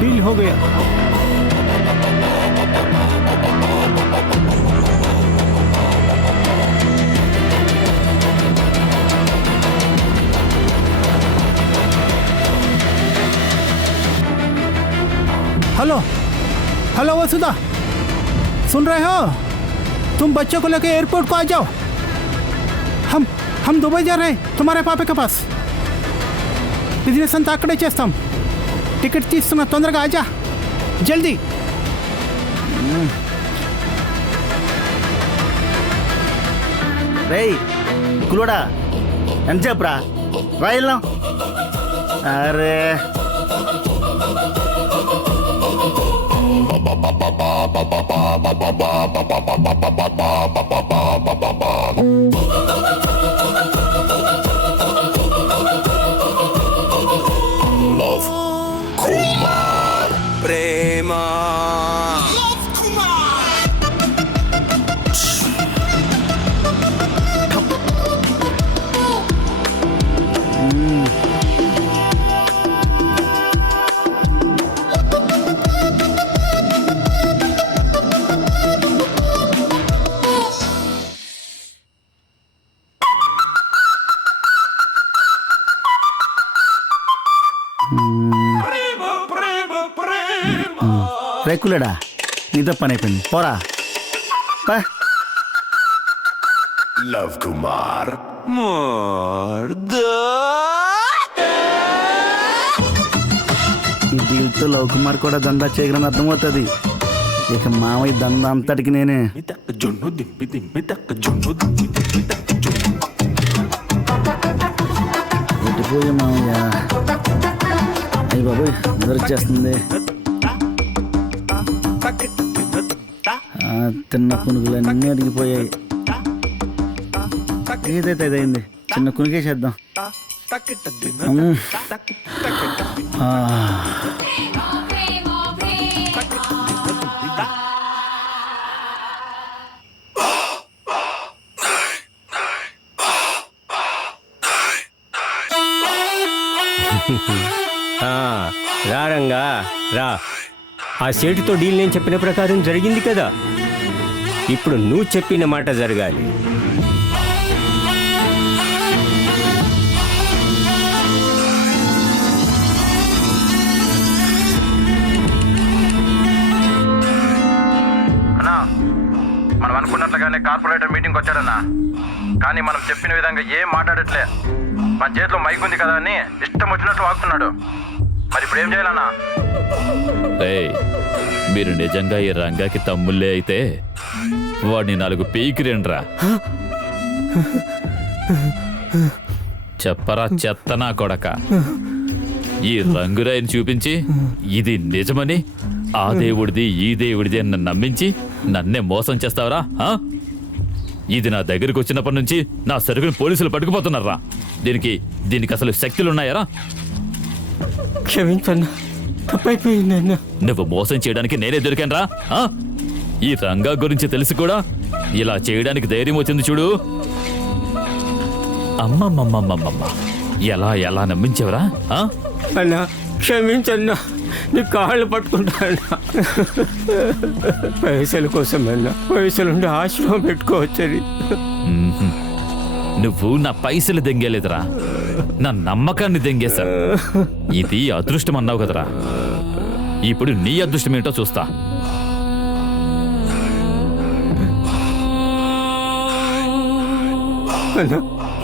డీల్ హో గయా. हेलो हेलो वसुधा, सुन रहे हो? तुम बच्चों को लेकर एयरपोर्ट को आ जाओ. हम दुबई जा रहे हैं तुम्हारे पापा के पास. बिजनेस अंతా అక్కడే చేస్తాం. టికెట్ తీస్తున్నా, తొందరగా ఆజా జల్దీ. రేయ్ కులోడా, ఎంత చెప్పరా రాయిల్లా? అరే లవ్ కుమార్ ప్రేమ. రేకులేడా, నీతో పని అయిపోయింది, పోరా. లవ్ కుమార్ ఈ డీల్తో లవ్ కుమార్ కూడా దందా చేయగలని అర్థమవుతుంది. ఇక మామయ్య దందా అంతటికి నేనే. ఎట్టిపోయే మామయ్య, అయ్యి బాబోయ్ నిద్ర వచ్చేస్తుంది. తిన్న పునుగులన్నీ అడిగిపోయాయి. ఏదైతే అదైంది, చిన్న కునికేసేద్దాం. రా రంగా రా. ఆ సేటుతో డీల్ నేను చెప్పిన ప్రకారం జరిగింది కదా. ఇప్పుడు నువ్వు చెప్పిన మాట జరగాలి. అన్నా, మనం అనుకున్నట్లుగానే కార్పొరేటర్ మీటింగ్ వచ్చాడన్నా. కానీ మనం చెప్పిన విధంగా ఏం మాట్లాడట్లే. మన చేతిలో మైక్ ఉంది కదా అని ఇష్టం వచ్చినట్లు వాగుతున్నాడు. మరి ఇప్పుడు ఏం చేయాలన్నా? మీరు నిజంగా ఈ రంగాకి తమ్ముళ్ళే అయితే వాడిని 4 పీకి రండ్రా. చెప్పరా చెత్తనా కొడక. ఈ రంగురాయిని చూపించి ఇది నిజమని ఆ దేవుడిది ఈ దేవుడిది అని నన్ను నమ్మించి నన్నే మోసం చేస్తావరా? ఇది నా దగ్గరికి వచ్చినప్పటి నుంచి నా సరుకుని పోలీసులు పట్టుకుపోతున్నారా? దీనికి అసలు శక్తులు ఉన్నాయరా? క్షమించన్నా, తప్పైపోయిందన్నా. నువ్వు మోసం చేయడానికి నేనే దొరికానరా? ఈ రంగా గురించి తెలిసి కూడా ఇలా చేయడానికి ధైర్యం వచ్చింది చూడు. అమ్మమ్మమ్మమ్మమ్మ, ఎలా ఎలా నమ్మించావరా? అన్నా క్షమించన్నా, నీ కాళ్ళు పట్టుకుంటానా. పైసల కోసం అన్నా, పైసలుండి ఆశ్రమం పెట్టుకోవచ్చని. నువ్వు నా పైసలు దెంగేలేదురా, నా నమ్మకాన్ని దెంగేశా. ఇది అదృష్టం అన్నావు కదరా, ఇప్పుడు నీ అదృష్టం ఏంటో చూస్తా.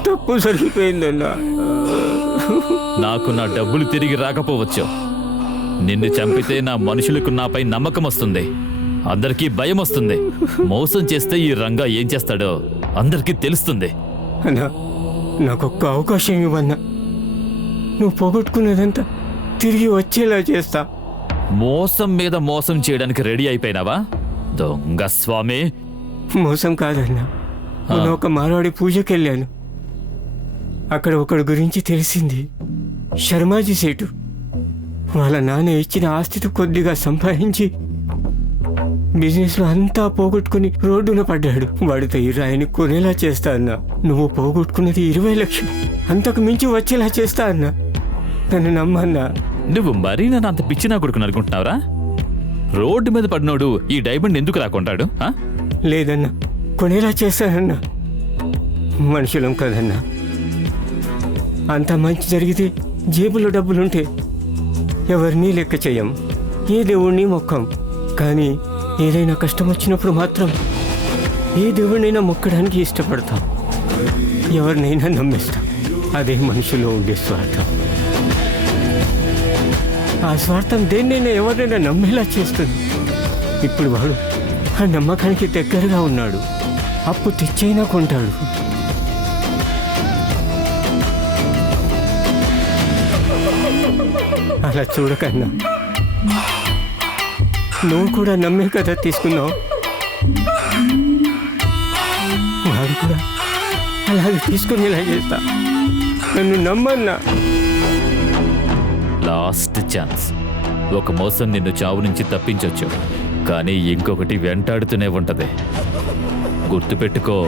తప్పు జరిగిపోయిందన్నా. నాకు నా డబ్బులు తిరిగి రాకపోవచ్చు. నిన్ను చంపితే నా మనుషులకు నాపై నమ్మకం వస్తుంది, అందరికీ భయం వస్తుంది. మోసం చేస్తే ఈ రంగా ఏం చేస్తాడో అందరికీ తెలుస్తుంది. అన్నా, నాకొక్క అవకాశం ఇవ్వన్నా. నువ్వు పోగొట్టుకునేదంతా తిరిగి వచ్చేలా చేస్తా. మోసం మీద మోసం చేయడానికి రెడీ అయిపోయినావా దొంగ స్వామి? మోసం కాదన్నా, నేను ఒక మారవాడి పూజకి వెళ్ళాను. అక్కడ ఒకడి గురించి తెలిసింది. శర్మాజీ సేటు వాళ్ళ నాన్న ఇచ్చిన ఆస్తితో కొద్దిగా సంపాదించి బిజినెస్లో అంతా పోగొట్టుకుని రోడ్డున పడ్డాడు. వాడితో ఈ రాయిని కొనేలా చేస్తా అన్నా. నువ్వు పోగొట్టుకున్నది 20 లక్షలు, అంతకు మించి వచ్చేలా చేస్తా అన్నా. నన్ను నమ్మన్నా. నువ్వు మరీ నన్ను అంత పిచ్చినా కొడుకుని అనుకుంటున్నావురా? రోడ్డు మీద పడినోడు ఈ డైమండ్ ఎందుకు రాకుంటాడు? లేదన్నా, కొనేలా చేస్తానన్నా. మనుషులం కదన్నా. అంత మంచి జరిగితే జేబులో డబ్బులుంటే ఎవరినీ లెక్క చెయ్యం, ఏ దేవుణ్ణి మొక్కం. కానీ ఏదైనా కష్టం వచ్చినప్పుడు మాత్రం ఏ దేవుడినైనా మొక్కడానికి ఇష్టపడతాం, ఎవరినైనా నమ్మేస్తాం. అదే మనుషులో ఉండే స్వార్థం. ఆ స్వార్థం దేన్నైనా ఎవరినైనా నమ్మేలా చేస్తుంది. ఇప్పుడు వాడు ఆ నమ్మకానికి దగ్గరగా ఉన్నాడు. అప్పు తెచ్చైనా కొంటాడు. అలా చూడకన్నా, నువ్వు కూడా నమ్మే కదా తీసుకున్నావు. వాడు కూడా అలాగే తీసుకునేలా చేస్తా. నన్ను నమ్మన్నా. Last chance. ఒక మోసం నిన్ను చావు నుంచి తప్పించొచ్చు, కానీ ఇంకొకటి వెంటాడుతూనే ఉంటది. గుర్తుపెట్టుకో,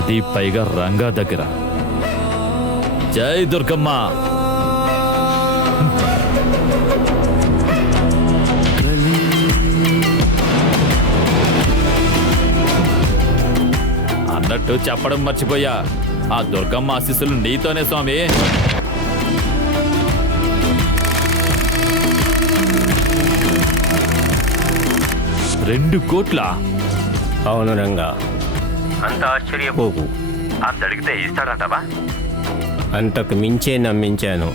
అది పైగా రంగా దగ్గర. జై దుర్గమ్మ. అన్నట్టు చెప్పడం మర్చిపోయా, ఆ దుర్గమ్మ ఆశీస్సులు నీతోనే స్వామి. రెండు కోట్ల? అవును రంగా, అంత ఆశ్చర్యపోకు. అంత అడిగితే ఇస్తాడంటావా? అంతకు మించే నమ్మించాను.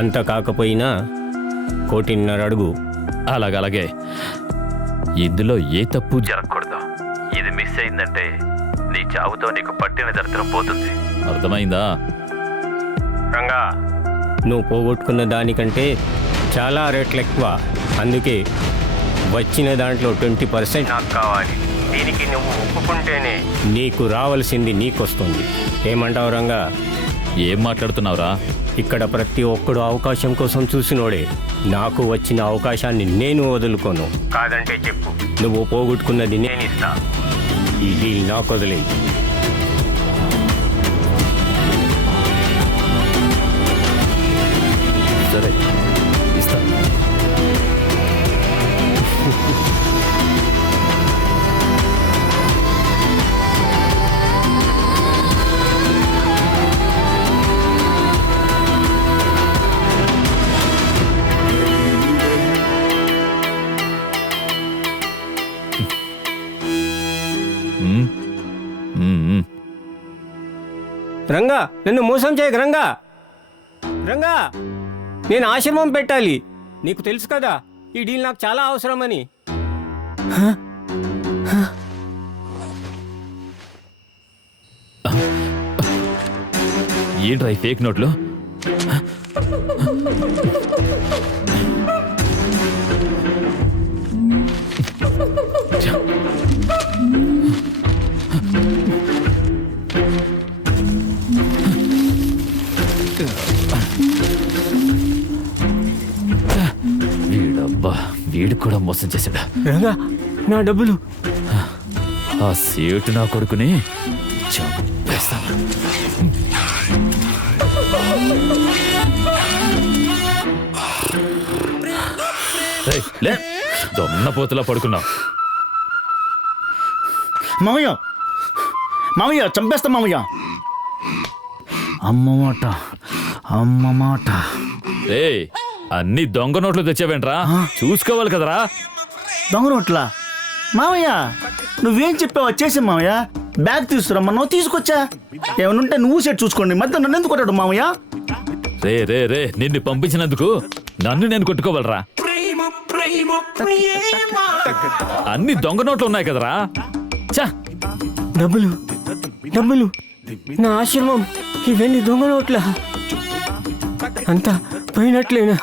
అంత కాకపోయినా 1.5 కోటి అడుగు. అలాగే ఇందులో ఏ తప్పు జరగకూడదు. ఇది మిస్ అయిందంటే నీ చావుతో నీకు పట్టిన దరిద్రం పోతుంది. అర్థమైందా? రంగా, నువ్వు పోగొట్టుకున్న దానికంటే చాలా రేట్లు ఎక్కువ. అందుకే వచ్చిన దాంట్లో 20% నాకు కావాలి. దీనికి నువ్వు ఒప్పుకుంటేనే నీకు రావాల్సింది నీకొస్తుంది. ఏమంటావు రంగా? ఏం మాట్లాడుతున్నావురా? ఇక్కడ ప్రతి ఒక్కడు అవకాశం కోసం చూసినోడే. నాకు వచ్చిన అవకాశాన్ని నేను వదులుకోను. కాదంటే చెప్పు, నువ్వు పోగొట్టుకున్నది నేను ఇస్తా. ఈ డీల్ నాకు వదిలే. సరే ఇస్తా. రంగా, నన్ను మోసం చేయకు రంగా. రంగా, నేను ఆశ్రమం పెట్టాలి. నీకు తెలుసు కదా ఈ డీల్ నాకు చాలా అవసరమని. ఏంట్రా ఈ ఫేక్ నోట్లు? వీడబ్బా, వీడు కూడా మోసం చేశాడా? రంగా, నా డబ్బులు. ఆ సేటు నా కొడుకుని చంపేస్తాను. లే, దొన్న పోతులా పడుకున్నావు. మామయ్య, మామయ్య చంపేస్తా మామయ్య. అమ్మ మాట, అమ్మ మాట. ఏయ్, అన్ని దొంగ నోట్లు తెచ్చావేంట్రా? చూసుకోవాలి కదరా. దొంగ నోట్లా? మామయ్య నువ్వేం చెప్పావు వచ్చేసి మామయ్య. బ్యాగ్ తీసుకురమ్మన్నావు, తీసుకొచ్చా. ఏమనుంటే నువ్వు సెట్ చూసుకోండి, మధ్య నన్ను ఎందుకు కొట్టాడు మామయ్య? రే రే రే, నిన్ను పంపించినందుకు నన్ను నేను కొట్టుకోవాలరా? అన్ని దొంగ నోట్లు ఉన్నాయి కదరా. చా, డబ్బులు డబ్బులు, నా ఆశ్రమం, ఇవన్నీ దొంగ నోట్ల. అంతా పోయినట్లేనా?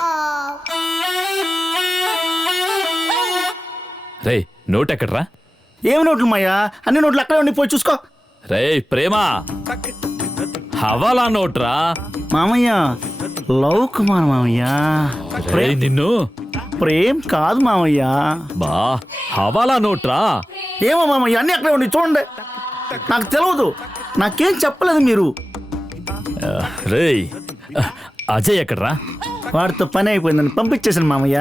రే, నోట్ ఎక్కడ్రా? ఏమి నోట్లు మాయా? అన్ని నోట్లు అక్కడే ఉండి పోయి చూసుకో. రే ప్రేమ, హవాలా నోట్రా. మామయ్య లవ్ కుమార్ మామయ్య. రే నిన్ను. ప్రేమ్ కాదు మామయ్య. బా, హవాలా నోట్రా. ఏమో మామయ్య, అన్ని అక్కడే ఉండి చూడండి. నాకు తెలియదు, నాకేం చెప్పలేదు మీరు. రే, అజయ్ ఎక్కడ్రా? వాడితో పని అయిపోయిందని పంపించేసాను మామయ్య.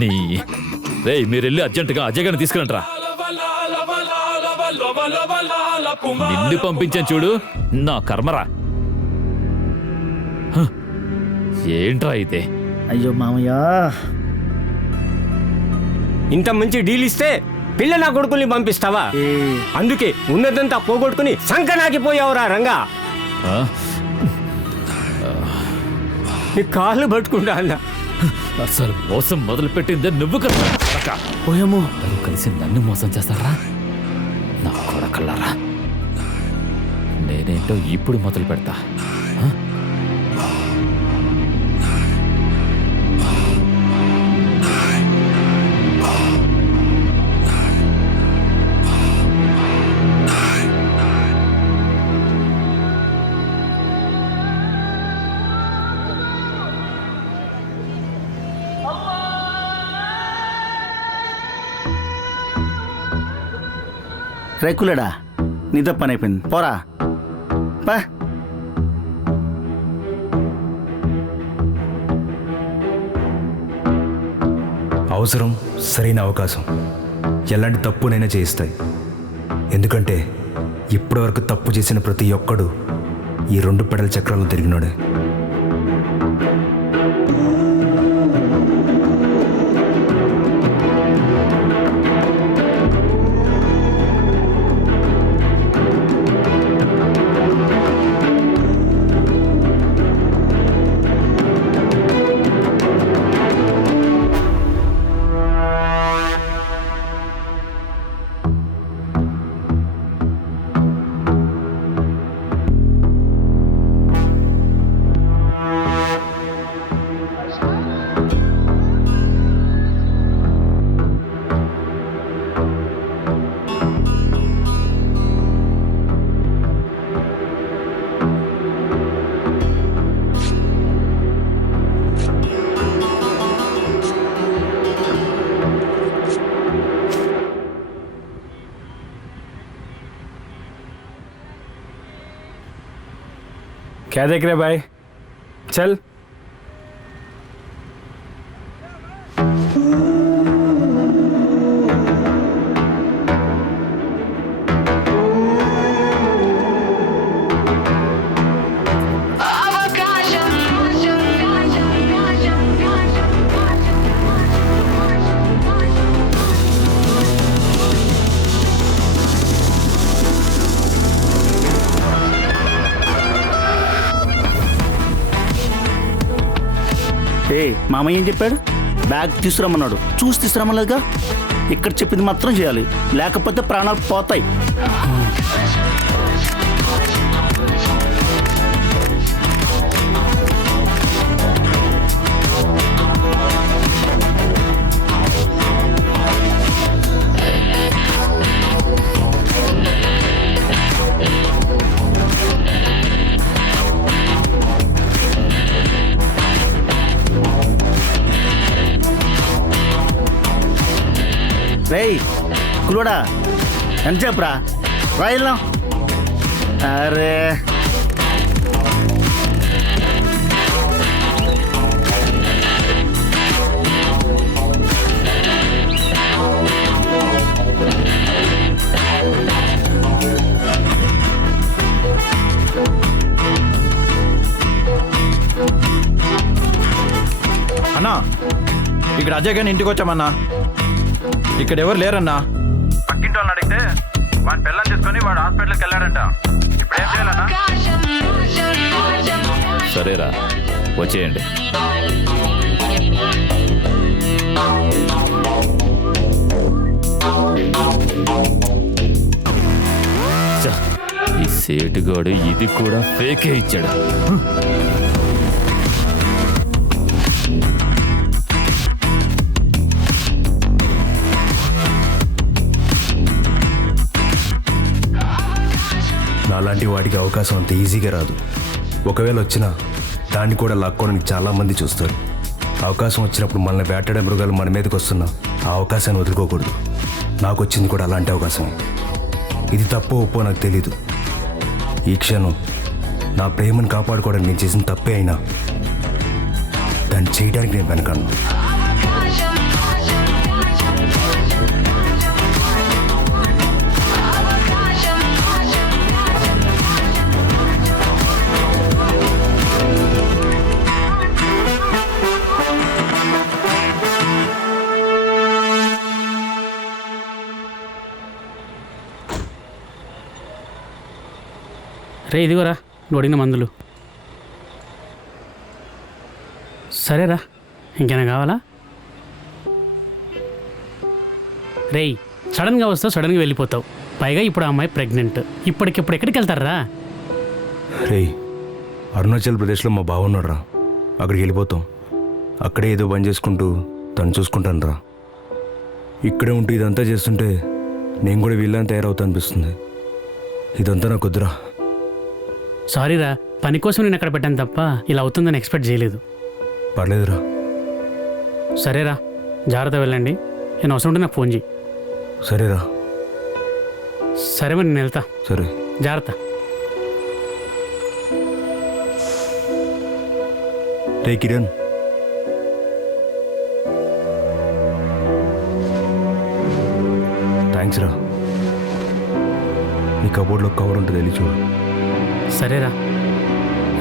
నీ రే, మీరు వెళ్ళి అర్జెంటుగా అజయ్ గారిని తీసుకురంట్రా. నిన్ను పంపించాను చూడు, నా కర్మరా. ఏంట్రా అయితే? అయ్యో మామయ్య, ఇంత మంచి డీల్ ఇస్తే పిల్ల నా కొడుకుల్ని పంపిస్తావా? అందుకే ఉన్నదంతా పోగొట్టుకుని సంకనాకిపోయావురా రంగా. నీ కాళ్ళు పట్టుకుంటా అన్నా. అసలు మోసం మొదలు పెట్టిందే నువ్వు కదా. పోయేమో కలిసి నన్ను మోసం చేస్తారా నా కొడకల్లారా? నేనేంటో ఇప్పుడు మొదలు పెడతా. రేకులేడా, నీతో పని అయిపోయింది, పోరా పా. అవసరం, సరైన అవకాశం ఎలాంటి తప్పునైనా చేయిస్తాయి. ఎందుకంటే ఇప్పటివరకు తప్పు చేసిన ప్రతి ఒక్కడు ఈ 2 పెడల చక్రాలు తిరిగినాడే. क्या देख रहे भाई? चल. ఏ మామయ్య ఏం చెప్పాడు? బ్యాగ్ తీసుకురమ్మన్నాడు. చూసి తీసుకురమ్మలేదుగా. ఇక్కడ చెప్పింది మాత్రం చేయాలి, లేకపోతే ప్రాణాలు పోతాయి. రేయ్ కులోడా, ఎంత చెప్పరా? రాయిల్లా. అరే అన్నా, ఇక్కడ అజయ్ గారిని ఇంటికి వచ్చామన్నా. ఇక్కడ ఎవరు లేరన్నా. పక్కింటి వాళ్ళని అడిగితే వాడి పిల్లని తీసుకొని వాడు హాస్పిటల్కి వెళ్ళాడంట. ఇప్పుడు ఏం చేయాలన్నా? సరేరా, వచ్చేయండి. ఛ, ఈ సేటుగాడు ఇది కూడా ఫేకే ఇచ్చాడు. నాలాంటి వాడికి అవకాశం అంత ఈజీగా రాదు. ఒకవేళ వచ్చినా దాన్ని కూడా లాక్కోవడానికి చాలామంది చూస్తారు. అవకాశం వచ్చినప్పుడు మనల్ని వేటాడే మృగాలు మన మీదకి వస్తున్నా ఆ అవకాశాన్ని వదులుకోకూడదు. నాకు వచ్చింది కూడా అలాంటి అవకాశమే. ఇది తప్పో ఒప్పో నాకు తెలీదు. ఈ క్షణం నా ప్రేమను కాపాడుకోవడానికి నేను చేసిన తప్పే అయినా దాన్ని చేయడానికి నేను వెనకాను. రే ఇదిగోరా నువ్వు అడిగిన మందులు. సరేరా, ఇంకేనా కావాలా? రేయ్, సడన్గా వస్తావు, సడన్గా వెళ్ళిపోతావు. పైగా ఇప్పుడు ఆ అమ్మాయి ప్రెగ్నెంట్. ఇప్పటికిప్పుడు ఎక్కడికి వెళ్తారా? రేయ్, అరుణాచల్ ప్రదేశ్లో మా బావ ఉన్నాడు రా. అక్కడికి వెళ్ళిపోతాం. అక్కడే ఏదో పని చేసుకుంటూ తను చూసుకుంటాను రా. ఇక్కడే ఉంటూ ఇదంతా చేస్తుంటే నేను కూడా వీళ్ళని తయారవుతా అనిపిస్తుంది. ఇదంతా నాకు వద్దురా. సారీరా, పని కోసం నేను అక్కడ పెట్టాను తప్ప ఇలా అవుతుందని ఎక్స్పెక్ట్ చేయలేదు. పర్లేదురా. సరేరా, జాగ్రత్త వెళ్ళండి. నేను అవసరం ఉంటే నాకు ఫోన్ చేయి. సరేరా. సరే మరి నేను వెళ్తా. సరే, జాగ్రత్త. రే కిరణ్, థ్యాంక్స్ రా. నీ కబోర్డ్లో కవర్ ఉంటుంది, వెళ్ళి చూడు. సరేరా,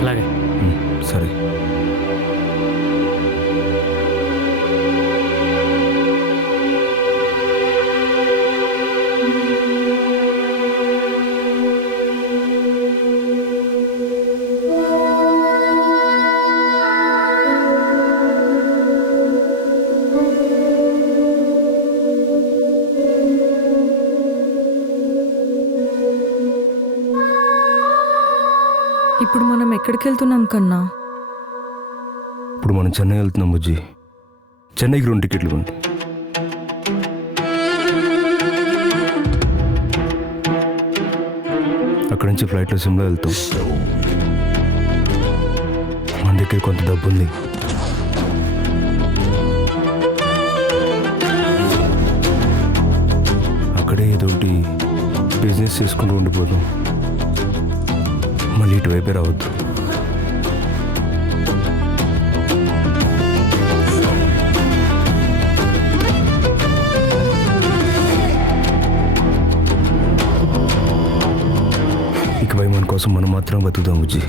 అలాగే. సరే. ఇప్పుడు మనం ఎక్కడికి వెళ్తున్నాం కన్నా? ఇప్పుడు మనం చెన్నై వెళ్తున్నాం బుజ్జి. చెన్నైకి 2 టికెట్లు ఉంది. అక్కడి నుంచి ఫ్లైట్లో సిమ్లా వెళ్తాం. మన దగ్గర కొంత డబ్బు ఉంది. అక్కడే ఏదో ఒకటి బిజినెస్ చేసుకుంటూ ఉండిపోతాం. మళ్ళీ ఇటువైపే రావద్దు. కోసం మనం మాత్రం బతుకుదాం బుజ్జి.